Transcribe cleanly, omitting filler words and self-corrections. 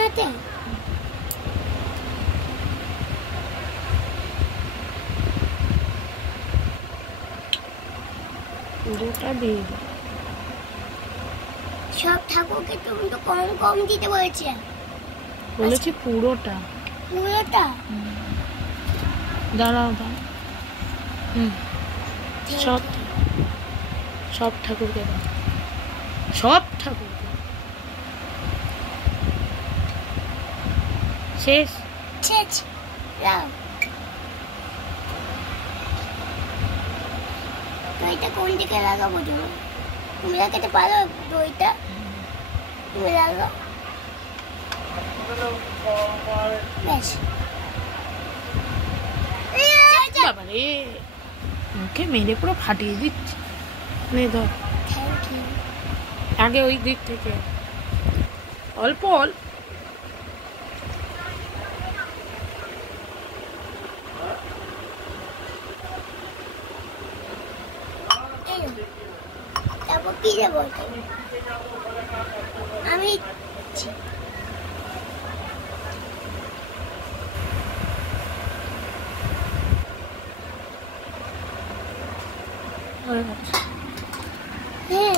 নাতে পুরোটা দিয়ে দাও। সব ঠাকুরকে তুমি তো কম কম দিতে বলেছি। বলেছি পুরোটা। পুরোটা দাঁড়াও দাও। সব সব ঠাকুরকে দাও, সব ঠাকুরকে। শেষ। শেষ দাও। দইটা কোন দিকে লাগাবো তুমি? তুমি লাগাতে পারো দইটা? তুমি লাগাও। বেশ। বাবা রে, মুখে মেরে পুরো ফাটিয়ে দিচ্ছে। নে ধর। Thank you. আগে ওই দিক থেকে অল্প অল্প। তারপর কি দেবো? আমি হয়ে গেছে। হ্যাঁ